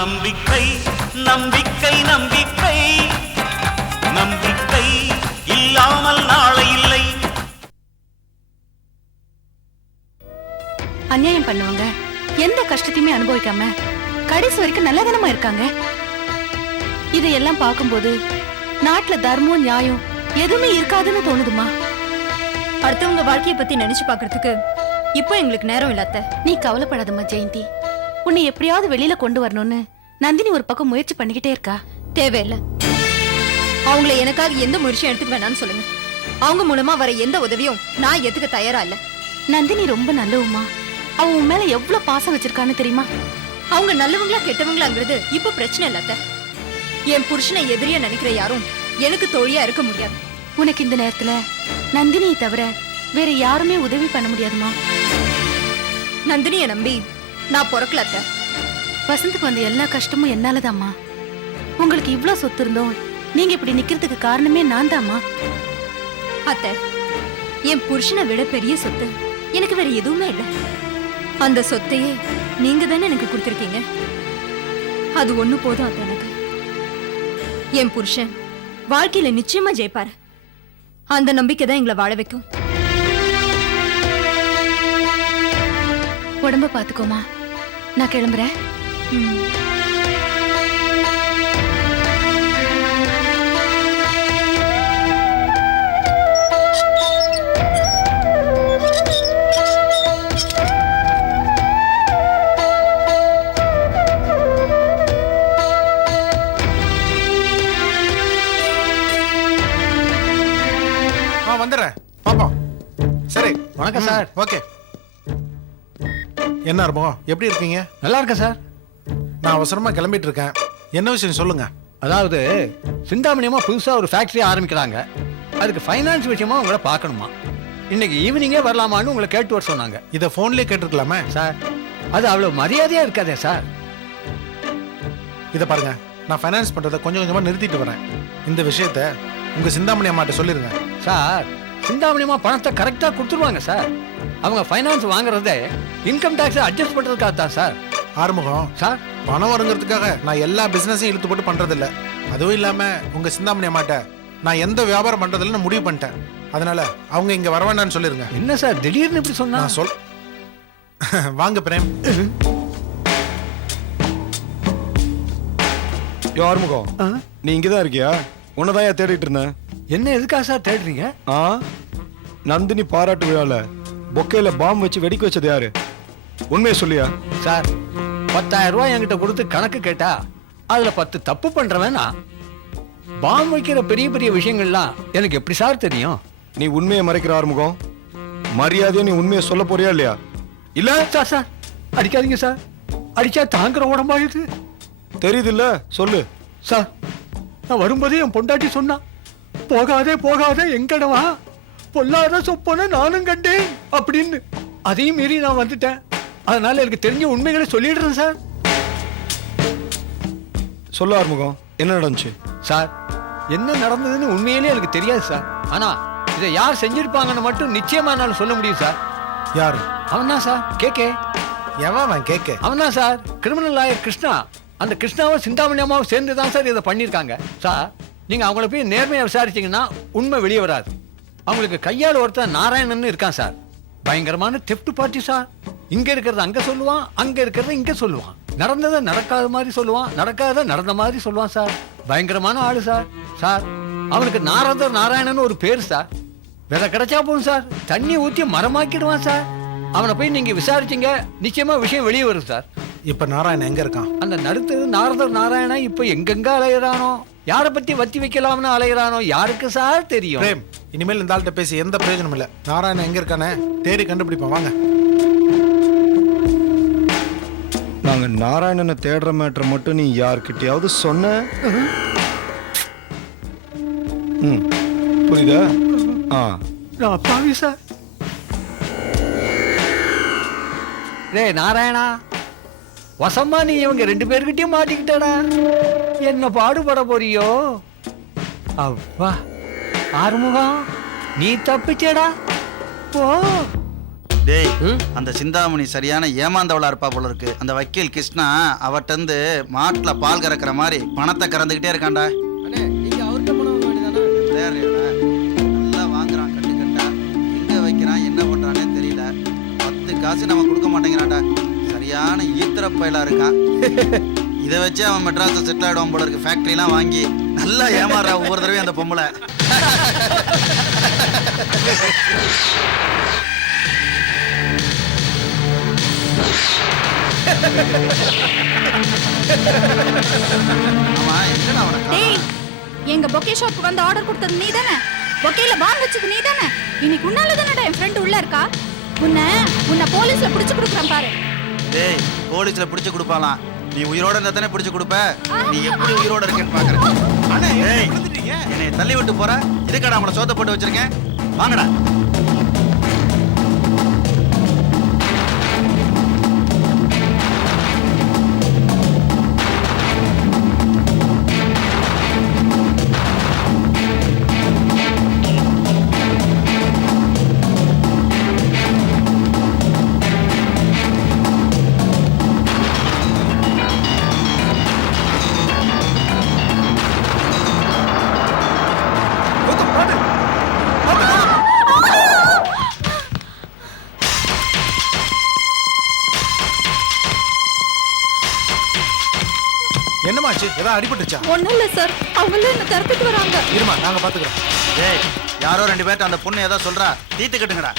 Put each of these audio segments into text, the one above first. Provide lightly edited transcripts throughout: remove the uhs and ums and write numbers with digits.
நம்பிக்கை நம்பிக்கை நம்பிக்கை நம்பிக்கை இல்லாமல் நாளை இல்லை. அநியாயம் பண்ணுவாங்க எந்த கஷ்டத்தையுமே அனுபவிக்காம கடைசி வரைக்கும் நல்லதனமா இருக்காங்க. இதையெல்லாம் பார்க்கும்போது நாட்டுல தர்மம் நியாயம் எதுவுமே இருக்காதுன்னு தோணுதுமா. அடுத்தவங்க வாழ்க்கைய பத்தி நினைச்சு பாக்குறதுக்கு இப்போ எங்களுக்கு நேரம் இல்லாத. நீ கவலைப்படாதம்மா ஜெயந்தி. உன்னை எப்படியாவது வெளியில கொண்டு வரணும்னு நந்தினி ஒரு பக்கம் முயற்சி பண்ணிக்கிட்டே இருக்கா. தேவையில்ல. அவங்கள எனக்காக எந்த முயற்சியும் எடுத்துக்க வேணாம்னு சொல்லுங்க. அவங்க மூலமா வர எந்த உதவியும் நான் எதுக்கு தயாரா இல்ல. நந்தினி ரொம்ப நல்லவுமா. அவ உன் மேல எவ்வளவு பாசம் வச்சிருக்கான்னு தெரியுமா? அவங்க நல்லவங்களா கெட்டவங்களாங்கிறது இப்ப பிரச்சனை இல்லாத. என் புருஷனை எதிரியா நினைக்கிற யாரும் எனக்கு தோழியா இருக்க முடியாது. உனக்கு இந்த நேரத்துல நந்தினியை தவிர வேற யாருமே உதவி பண்ண முடியாதுமா. நந்தினிய நம்பி நான் பொறக்கல அத்தை. வசந்துக்கு வந்த எல்லா கஷ்டமும் என்னாலதாம்மா. உங்களுக்கு இவ்வளவு சொத்து இருந்தோம் நீங்க இப்படி நிக்கிறதுக்கு காரணமே நான் தாம்மா. அத்தை, என் புருஷனை விட பெரிய சொத்து எனக்கு வேற எதுவுமே இல்லை. அந்த சொத்தையே நீங்க தானே எனக்கு கொடுத்துருக்கீங்க. அது ஒண்ணு போதும் அத்தை எனக்கு. என் புருஷன் வாழ்க்கையில நிச்சயமா ஜெயிப்பாரு. அந்த நம்பிக்கை தான் எங்களை வாழ வைக்கும். உடம்ப பாத்துக்கோமா. நான் கிளம்புறேன். வந்துடுறேன் பாப்போம். சரி வணக்கம் சார். ஓகே. என்ன இருப்போம், எப்படி இருக்கீங்க? நல்லா இருக்கேன் சார். நான் அவசரமா கிளம்பிட்டு இருக்கேன். என்ன விஷயம் சொல்லுங்க. அதாவது சிந்தாமணியமா புதுசா ஒரு ஃபேக்டரி ஆரம்பிக்கிறாங்க. அதுக்கு ஃபைனான்ஸ் விஷயமா உங்களை பார்க்கணுமா. இன்னைக்கு ஈவினிங்கே வரலாமான்னு உங்களை கேட்டு வர சொன்னாங்க. இதை போன்லயே கேட்டுருக்கலாமே சார். அது அவ்வளவு மரியாதையா இருக்காதே சார். இதை பாருங்க, நான் ஃபைனான்ஸ் பண்றதை கொஞ்சம் கொஞ்சமா நிறுத்திட்டு வரேன். இந்த விஷயத்த உங்க சிந்தாமணி அம்மாட்ட சொல்லிருங்க. சார், சிந்தாமணியமா பணத்தை கரெக்டா கொடுத்துருவாங்க சார். அவங்க ஃபைனான்ஸ் வாங்குறதே இன்கம் டாக்ஸ் அட்ஜஸ்ட் பண்றதுக்காக தான் சார். ஆறுமுகம் சார், பணம் வருங்கிறதுக்காக நான் எல்லா பிசினஸையும் இழுத்து போட்டு பண்றது இல்ல. அதுவும் இல்லாம உங்க சிந்தாமணி அம்மாட்ட நான் எந்த வியாபாரம் பண்றதில்ல முடிவு பண்ணிட்டேன். அதனால அவங்க இங்க வர வேண்டாம்னு சொல்லிருங்க. என்ன சார் திடீர்னு இப்படி சொன்னா? நான் சொல் வாங்க பிரேம். ஆறுமுகம், நீ இங்கதான் இருக்கியா? உன்னதான் தேடிட்டு இருந்தேன். என்ன எதுக்காக சார் தேடுறீங்க? நந்தினி பாராட்டு விழால பொக்கையில பாம்பு வச்சு வெடிக்க வச்சது யாரு? உண்மையை சொல்லியா? சார், 10,000 ரூபாய் என்கிட்ட கொடுத்து கணக்கு கேட்டா அதுல 10 தப்பு பண்றவனா? பாம்பு வைக்கிற பெரிய பெரிய விஷயங்கள்லாம் எனக்கு எப்படி சார் தெரியும்? நீ உண்மையை மறைக்கிற ஆறுமுகம். மரியாதையை நீ உண்மையை சொல்ல போறியா இல்லையா? இல்ல சார். சார் அடிக்காதீங்க சார். அடிச்சா தாங்குற உடம்பாயுது. தெரியுது இல்ல, சொல்லு. சார், நான் வரும்போதே என் பொண்டாட்டி சொன்னா, போகாதே போகாதே எங்கடவா, பொல்லாத சொப்பன நானும் கண்டேன் அப்படின்னு. அதையும் மீறி நான் வந்துட்டேன். அதனால எனக்கு தெரிஞ்ச உண்மைகளை சொல்லிடுறேன் சார். சொல்லு ஆறுமுகம், என்ன நடந்துச்சு? சார், என்ன நடந்ததுன்னு உண்மையிலே எனக்கு தெரியாது சார். ஆனா இதை யார் செஞ்சிருப்பாங்கன்னு மட்டும் நிச்சயமா என்னால சொல்ல முடியும் சார். யாரு? அவன் தான் சார், கேக்கே. எவன் கேக்க? அவன் தான் சார், கிரிமினல் லாயர் கிருஷ்ணா. அந்த கிருஷ்ணாவும் சிந்தாமணி அம்மாவும் சேர்ந்து தான் சார் இதை பண்ணியிருக்காங்க. சார், நீங்க அவங்கள போய் நேர்மையா விசாரிச்சீங்கன்னா உண்மை வெளியே வராது. அவங்களுக்கு கையால் ஒருத்தன் நாராயணன் இருக்கான் சார். பயங்கரமான தெஃப்ட் பார்ட்டி சார். இங்க இருக்கிறது அங்க சொல்லுவான், அங்க இருக்கிறத இங்க சொல்லுவான். நடந்ததை நடக்காத மாதிரி சொல்லுவான், நடக்காத நடந்த மாதிரி சொல்லுவான் சார். பயங்கரமான ஆளு சார். சார், அவனுக்கு நாரதர் நாராயணன் ஒரு பேர் சார். விதை கிடைச்சா போகும் சார், தண்ணி ஊற்றி மரமாக்கிடுவான் சார். அவனை போய் நீங்க விசாரிச்சீங்க, நிச்சயமா விஷயம் வெளியே வரும் சார். இப்ப நாராயணன் எங்க இருக்கான்? அந்த நடுத்தது நாரதர் நாராயணா இப்ப எங்கெங்க அலையிறானோ, யார பத்தி வத்தி வைக்கலாம்னு அலையிறானோ யாருக்கு சார் தெரியும்? பிரேம், இனிமேல் இந்த ஆள்கிட்ட பேசி எந்த பிரயோஜனம் இல்ல. நாராயணன் எங்க இருக்கானே தேடி கண்டுபிடிப்போம். வாங்க. நாங்க நாராயணனை தேடுற மேட்டரை மட்டும் நீ யார்கிட்டயாவது சொன்ன? புரியுதா? நான் பாவி சார். டேய் நாராயணா, வசமா நீ இவங்க 2 பேர்கிட்டயும் மாட்டிக்கிட்டடா. என்ன பாடுபட போறியோ? அப்பா, ஆறுமுகம் நீ தப்பிச்சேடா. போ. டேய் அந்த சிந்தாமணி சரியான ஏமாந்தவளா இருப்பா போல இருக்கு. அந்த வக்கீல் கிருஷ்ணா அவட்டந்து மாட்டுல பால் கறக்கிற மாதிரி பணத்தை கறந்துகிட்டே இருக்கான்டா. விளையாடுறியாடா? நல்லா வாங்குறான் கட்டு கட்டா. எங்க வைக்கிறான் என்ன பண்றானே தெரியல. 10 காசு நம்ம கொடுக்க மாட்டேங்கிறான்டா. சரியான ஈத்திரப்பயலா இருக்கான். இதை வச்சு அவன் மெட்ராஸை செட்டில் ஆயிடுவான் போல இருக்கு. ஃபேக்டரிலாம் வாங்கி நல்லா ஏமாறுறா ஒவ்வொரு தடவையும் அந்த பொம்பளை. ஆமா என்னடா அவனுக்கு டேய் எங்க பொக்கே ஷாப்புக்கு வந்து ஆர்டர் கொடுத்தது நீ தானே? பொக்கேல பாம் வச்சது நீ தானே? இன்னைக்கு உன்னால தானடா என் ஃப்ரெண்ட் உள்ள இருக்கா. உன்னை போலீஸ்ல பிடிச்சு கொடுக்குறேன் பாரு. டேய் போலீஸ்ல பிடிச்சு கொடுப்பாலாம். நீ உயிரோட இருந்தா தானே பிடிச்சு கொடுப்ப. நீ எப்படி உயிரோட இருக்கேன்னு பாக்குறேன். என்னை தள்ளி விட்டு போற. இதுக்கடா அவனை சோத்த போட்டு வச்சிருக்கேன். வாங்கடா. என்னமாச்சு? ஏதாவது அடிபட்டுச்சா? ஒண்ணும் இல்ல சார், அவங்களே என்ன தரப்பிட்டு வராங்க. இருமா நாங்க பாத்துக்கிறோம். டேய் யாரோ 2 பேர்ட்ட அந்த பொண்ணு ஏதோ சொல்றா. தீத்து கட்டுங்கடா.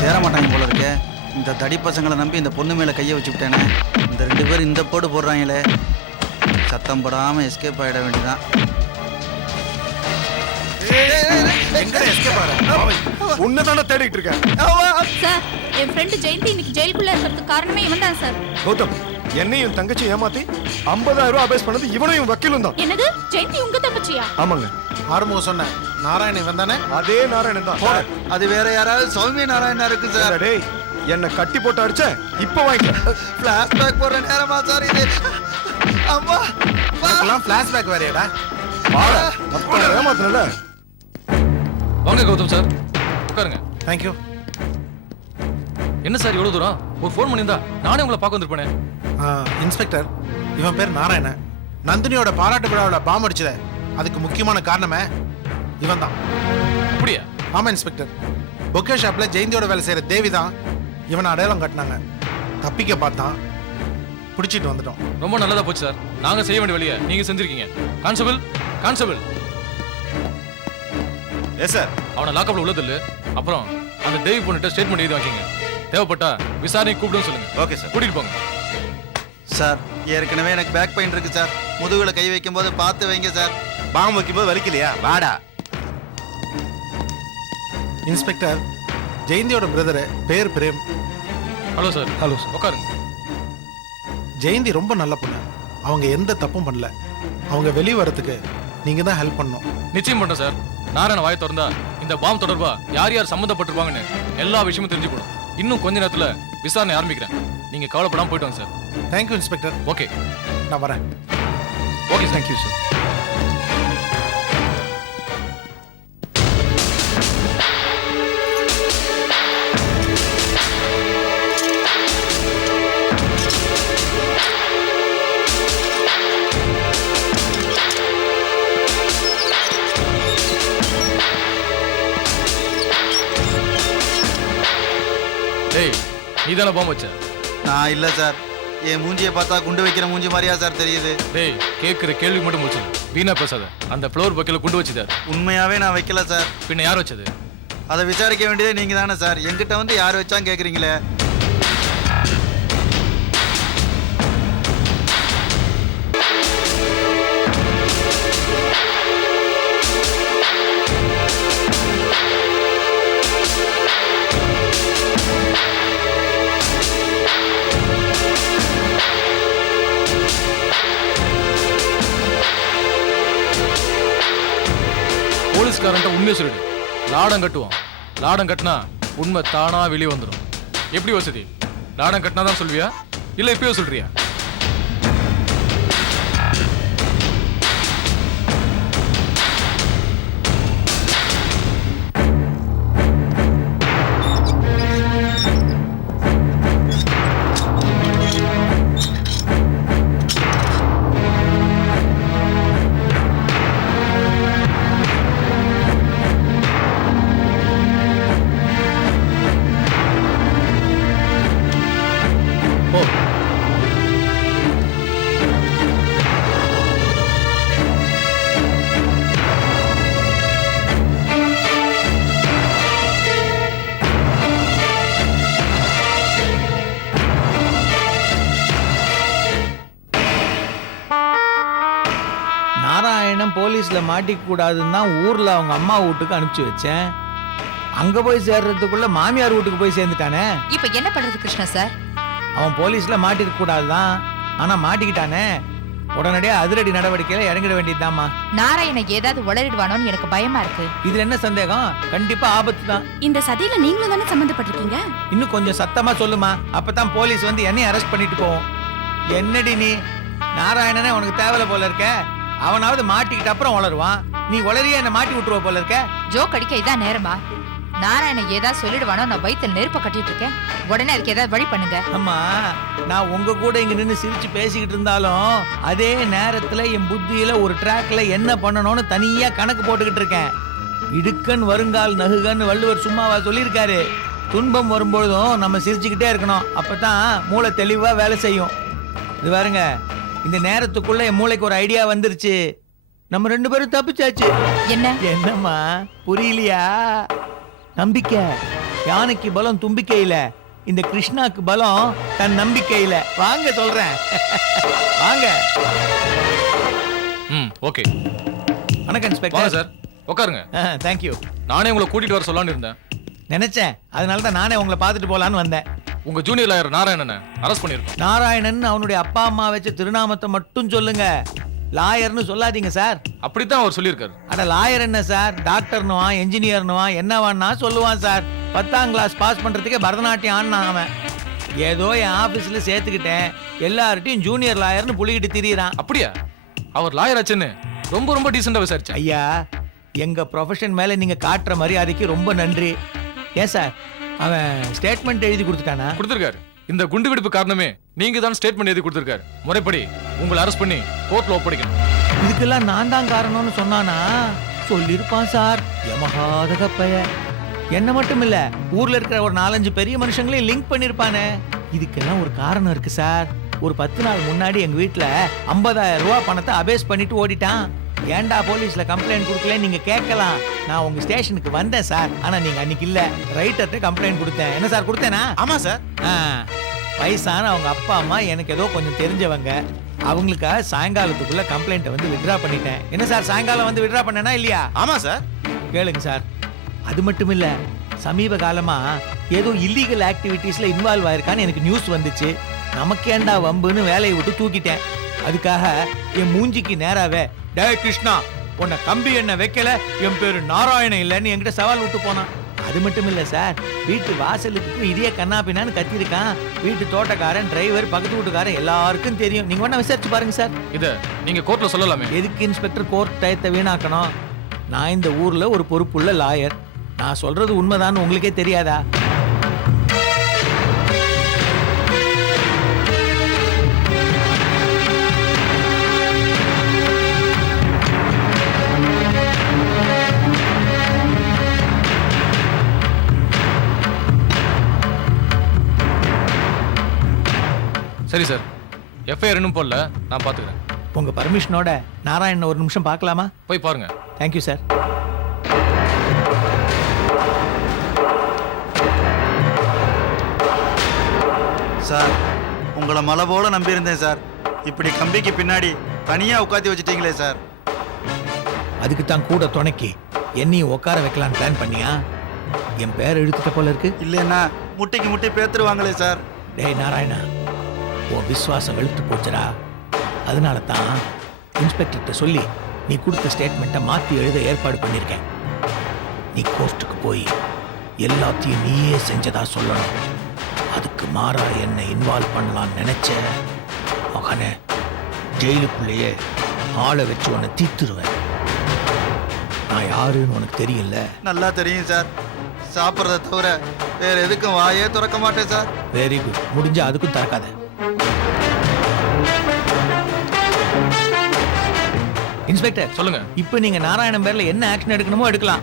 சேர மாட்டாங்க போல இருக்கே. இந்த தடி பசங்களை நம்பி இந்த பொண்ணு மேல கையை வச்சு விட்டேனே. இந்த 2 பேரும் இந்த போடு போடுறாங்களே. சத்தம் போடாம எஸ்கேப் ஆயிட வேண்டியதான். உன்னதானே தேடிட்டு இருக்கேன். சார் என் ஃப்ரெண்ட் ஜெயந்தி இன்னைக்கு ஜெயிலுக்குள்ள இருக்கிறதுக்கு காரணமே இவன் தான் சார். கௌதம் என்னையும் தங்கச்சி ஏமாத்தி 50,000 ரூபாய் அபேஸ் பண்ணது இவனையும் வக்கீலும் தான். என்னது? ஜெயந்தி உங்க தங்கச்சியா? ஆமாங்க. ஆறுமுகம் சொன்ன நாராயணன் இவன் தானே? அதே நாராயணன் தான். அது வேற யாராவது சௌமிய நாராயணா இருக்கு சார். டேய் என்ன கட்டி போட்டு அடிச்ச இப்ப வாங்கிக்க. பிளாஷ்பேக் போடுற நேரமா சார் இது. அம்மா பிளாஷ்பேக் வேறேடா. வாடா அப்பா ஏமாத்துறல. வாங்க கௌதம் சார், உட்காருங்க. தேங்க்யூ. என்ன சார் இவ்வளவு தூரம்? ஒரு ஃபோன் பண்ணியிருந்தா நானே உங்களை பார்க்க வந்திருப்பேனே. இன்ஸ்பெக்டர் இவன் பேர் நாராயணன். நந்தினியோட பாராட்டு விழாவில் பாம் அடிச்சத அதுக்கு முக்கியமான காரணமே இவன் தான். அப்படியா? ஆமா இன்ஸ்பெக்டர். பொக்கே ஷாப்ல ஜெயந்தியோட வேலை செய்யற தேவி தான் இவனை அடையாளம் காட்டினாங்க. தப்பிக்க பார்த்தான், பிடிச்சிட்டு வந்துட்டோம். ரொம்ப நல்லதா போச்சு சார். நாங்க செய்ய வேண்டிய வழியை நீங்க செஞ்சிருக்கீங்க. Constable, constable. Yes sir. அவனை லாக்அப்ல உள்ளதில்ல. அப்புறம் அந்த தேவி பொண்ணுட்ட ஸ்டேட்மெண்ட் எழுதி வாங்கிங்க. தேவைப்பட்டா விசாரணை கூப்பிடுன்னு சொல்லுங்க. Okay sir. கூட்டிட்டு போங்க. சார் ஏற்கனவே எனக்கு பேக் பெயின் இருக்கு சார். முதுகுல கை வைக்கும் போது பார்த்து வைங்க சார். பாம் வைக்கும் போது வலிக்கலையா? வாடா. இன்ஸ்பெக்டர் ஜெயந்தியோட பிரதர் பேர் பிரேம். Hello sir. ஹலோ உட்காருங்க. ஜெயந்தி ரொம்ப நல்ல பொண்ணு. அவங்க எந்த தப்பும் பண்ணல. அவங்க வெளியே வரதுக்கு நீங்க தான் ஹெல்ப் பண்ணணும். நிச்சயம் பண்றேன் சார். நாராயண வாயை திறந்தா இந்த பாம் தொடர்பா யார் யார் சம்மந்தப்பட்டிருப்பாங்கன்னு எல்லா விஷயமும் தெரிஞ்சுக்கணும். இன்னும் கொஞ்ச நேரத்துல விசாரணை ஆரம்பிக்கிறேன். நீங்க கவலைப்படாம போயிட்டு வாங்க சார். Thank you inspector. ஓகே. நான் வரேன். Okay thank you sir. டேய் நீ தானே பாம்பு வச்ச? நான் இல்லை சார். என் மூஞ்சியை பார்த்தா குண்டு வைக்கிற மூஞ்சி மாதிரியா சார் தெரியுது? டேய் கேட்குற கேள்வி மட்டும் முடிச்சு வீணா பேசாத. அந்த ஃப்ளோர் பக்கெல குண்டு வச்சுதார். உண்மையாவே நான் வைக்கல சார். பின்ன யார் வச்சது? அதை விசாரிக்க வேண்டியதே நீங்க தானே சார். என்கிட்ட வந்து யார் வச்சான்னு கேட்குறீங்களே. போலீஸ்காரன்ட்ட உண்மையை சொல்லிடு. லாடம் கட்டுவான். லாடம் கட்டினா உண்மை தானா வெளியே வந்துடும். எப்படி வசதி? லாடம் கட்டினா தான் சொல்வியா இல்ல இப்பயோ சொல்றியா? ஓ நாராயணன் போலீஸ்ல மாட்டிக்க கூடாதுன்னு தான் ஊர்ல அவங்க அம்மா வீட்டுக்கு அனுப்பிச்சு வச்சேன். அங்க போய் சேர்றதுக்குள்ள மாமியார் வீட்டுக்கு போய் சேர்ந்துட்டானே. இப்ப என்ன பண்றது கிருஷ்ணா சார்? அவன் போலீஸ்ல மாட்டிக்க கூடாதுதான், ஆனா மாட்டிக்கிட்டானே. உடனடியா அதிரடி நடவடிக்கையில இறங்கிட வேண்டியதுதாம்மா. நாராயணன் ஏதாவது உளறிடுவானோன்னு எனக்கு பயமா இருக்கு. இதுல என்ன சந்தேகம்? கண்டிப்பா ஆபத்து தான். இந்த சதியில நீங்களும் தானே சம்மந்தப்பட்டிருக்கீங்க? இன்னும் கொஞ்சம் சத்தமா சொல்லுமா, அப்பதான் போலீஸ் வந்து என்னையும் அரெஸ்ட் பண்ணிட்டு போவோம். என்னடி நீ? நாராயணனே உனக்கு தேவையில்ல போல இருக்க. அவனாவது மாட்டிக்கிட்ட அப்புறம் உளருவான். நீ உளறிய என்ன மாட்டி விட்டுருவ போல இருக்க. ஜோக் அடிக்க இதான் நேரமா? நாராயணன் ஏதாவது சொல்லிடுவானோ நான் வயித்துல நெருப்ப கட்டிட்டு இருக்கேன். உடனே அதுக்கு ஏதாவது வழி பண்ணுங்க. அம்மா, நான் உங்க கூட இங்க நின்னு சிரிச்சு பேசிக்கிட்டு இருந்தாலும் அதே நேரத்துல என் புத்தியில ஒரு ட்ராக்ல என்ன பண்ணணும்னு தனியா கணக்கு போட்டுக்கிட்டு இருக்கேன். இடுக்கன் வருங்கால் நகுகன்னு வள்ளுவர் சும்மாவா சொல்லியிருக்காரு. துன்பம் வரும்பொழுதும் நம்ம சிரிச்சுக்கிட்டே இருக்கணும். அப்பதான் மூளை தெளிவா வேலை செய்யும். இது பாருங்க, இந்த நேரத்துக்குள்ள என் மூளைக்கு ஒரு ஐடியா வந்துருச்சு. நம்ம 2 பேரும் தப்பிச்சாச்சு. என்ன? என்னம்மா புரியலையா? நம்பிக்கை. யானைக்கு பலம் தும்பிக்கையில, இந்த கிருஷ்ணாக்கு பலம் தன் நம்பிக்கையில. வாங்க சொல்றேன். வாங்க. ஓகே. வணக்கம் வாங்க இன்ஸ்பெக்டர். சார் உட்காருங்க. தேங்க்யூ. நானே உங்களை கூட்டிட்டு வர சொல்லலாம்னு இருந்தேன். நினைச்சேன், அதனால தான் நானே உங்களை பார்த்துட்டு போலான்னு வந்தேன். உங்க ஜூனியர் லாயர் நாராயணனை அரெஸ்ட் பண்ணிருக்கோம். நாராயணன் அவனுடைய அப்பா அம்மா வச்ச திருநாமத்தை மட்டும் சொல்லுங்க, லாயர்னு சொல்லாதீங்க சார். அப்படித்தான் அவர் சொல்லியிருக்காரு. அட லாயர் என்ன சார், டாக்டர்னுவான், என்ஜினியர்னுவான், என்னவான்னா சொல்லுவான் சார். 10ஆம் கிளாஸ் பாஸ் பண்றதுக்கே பரதநாட்டியம் ஆடினான் அவன். ஏதோ என் ஆபீஸ்ல சேர்த்துக்கிட்டேன், எல்லார்ட்டையும் ஜூனியர் லாயர்னு புளிக்கிட்டு திரியிறான். அப்படியா? அவர் லாயர் ஆச்சுன்னு ரொம்ப ரொம்ப டீசெண்டா விசாரிச்சேன். ஐயா, எங்க ப்ரொஃபஷன் மேல நீங்க காட்டுற மரியாதைக்கு ரொம்ப நன்றி. ஏன் சார், அவன் ஸ்டேட்மெண்ட் எழுதி கொடுத்துட்டானா? கொடுத்திருக்காரு. இந்த குண்டு வெடிப்பு காரணமே நீங்க தான் ஸ்டேட்மெண்ட் எழுதி கொடுத்திருக்காரு. முறைப்படி உங்களை அரெஸ்ட் பண்ணி கோர்ட்ல ஒப்படைக்கணும். இதுக்கெல்லாம் நான் தான் காரணம்னு சொன்னானா? சொல்லிருப்பான் சார், யமகாதக பைய. என்ன மட்டும் இல்ல, ஊர்ல இருக்கிற ஒரு 4-5 பெரிய மனுஷங்களையும் லிங்க் பண்ணிருப்பானே. இதுக்கெல்லாம் ஒரு காரணம் இருக்கு சார். ஒரு 10 நாள் முன்னாடி எங்க வீட்டுல 50,000 ரூபாய் பணத்தை அபேஸ் பண்ணிட்டு ஓடிட்டான். ஏன்டா போலீஸ்ல கம்ப்ளைண்ட் கொடுக்கல நீங்க கேட்கலாம். நான் உங்க ஸ்டேஷனுக்கு வந்தேன் சார், ஆனா நீங்க அன்னைக்கு இல்ல. ரைட்டர்ட்ட கம்ப்ளைண்ட் கொடுத்தேன். என்ன சார் கொடுத்தேனா? ஆமா சார். வயசான அவங்க அப்பா அம்மா எனக்கு ஏதோ கொஞ்சம் தெரிஞ்சவங்க. அவங்களுக்காக சாயங்காலத்துக்குள்ள கம்ப்ளைண்ட்டை வந்து வித்ட்ரா பண்ணிட்டேன். என்ன சார், சாயங்காலம் வந்து வித்ட்ரா பண்ணனா இல்லையா? ஆமா சார். கேளுங்க சார், அது மட்டும் இல்ல, சமீப காலமா ஏதோ இல்லீகல் ஆக்டிவிட்டீஸ்ல இன்வால்வ் ஆயிருக்கான்னு எனக்கு நியூஸ் வந்துச்சு. நமக்கேண்டா வம்புன்னு வேலையை விட்டு தூக்கிட்டேன். அதுக்காக என் மூஞ்சிக்கு நேராவே, டேய் கிருஷ்ணா, உன்னை கம்பி என்ன வைக்கல, என் பேரு நாராயணன் இல்லைன்னு என்கிட்ட சவால் விட்டு போனான். அது மட்டும் இல்ல சார், வீட்டு வாசலுக்கு இதே கண்ணாப்பினான்னு கத்திருக்கான். வீட்டு தோட்டக்காரன், டிரைவர், பக்கத்து வீட்டுக்காரன் எல்லாருக்கும் தெரியும். நீங்க வேணா விசாரிச்சு பாருங்க சார். இத நீங்க கோர்ட்ல சொல்லலாமே. எதுக்கு இன்ஸ்பெக்டர் கோர்ட் டயத்தை வீணாக்கணும்? நான் இந்த ஊர்ல ஒரு பொறுப்புள்ள லாயர். நான் சொல்றது உண்மைதான் உங்களுக்கே தெரியாதா? சரி சார், எஃப்ஐஆர் இன்னும் போடல, நான் பாத்துக்கிறேன். உங்க பர்மிஷனோட நாராயணன் ஒரு நிமிஷம் பார்க்கலாமா? போய் பாருங்க. Thank you sir. சார் உங்களை மலை போல நம்பியிருந்தேன் சார். இப்படி கம்பிக்கு பின்னாடி தனியாக உட்காத்தி வச்சுட்டீங்களே சார். அதுக்கு தான் கூட துணைக்கி என்னையும் உட்கார வைக்கலான்னு பிளான் பண்ணியா? என் பேர் எடுத்துட்ட போல இருக்கு. இல்லைன்னா முட்டிக்கு முட்டி பேத்துருவாங்களே சார். டேய் நாராயணா, உன் விசுவாசம் வெளுத்து போச்சுடா. அதனால தான் இன்ஸ்பெக்டர்கிட்ட சொல்லி நீ கொடுத்த ஸ்டேட்மெண்ட்டை மாற்றி எழுத ஏற்பாடு பண்ணியிருக்கேன். நீ கோர்ட்டுக்கு போய் எல்லாத்தையும் நீயே செஞ்சதா சொல்லணும். அதுக்கு மாறா என்னை இன்வால்வ் பண்ணலாம்னு நினைச்ச மகனே, ஜெயிலுக்குள்ளேயே ஆளை வச்சு உன்னை தீத்துருவேன். நான் யாருன்னு உனக்கு தெரியல. நல்லா தெரியும் சார். சாப்பிட்றத தவிர வேற எதுக்கும் வாயே திறக்க மாட்டேன் சார். Very good. முடிஞ்சா அதுக்கும் திறக்காத. இன்ஸ்பெக்டர் சொல்லுங்க. இப்போ நீங்க நாராயணன் பேர்ல என்ன ஆக்ஷன் எடுக்கணுமோ எடுக்கலாம்.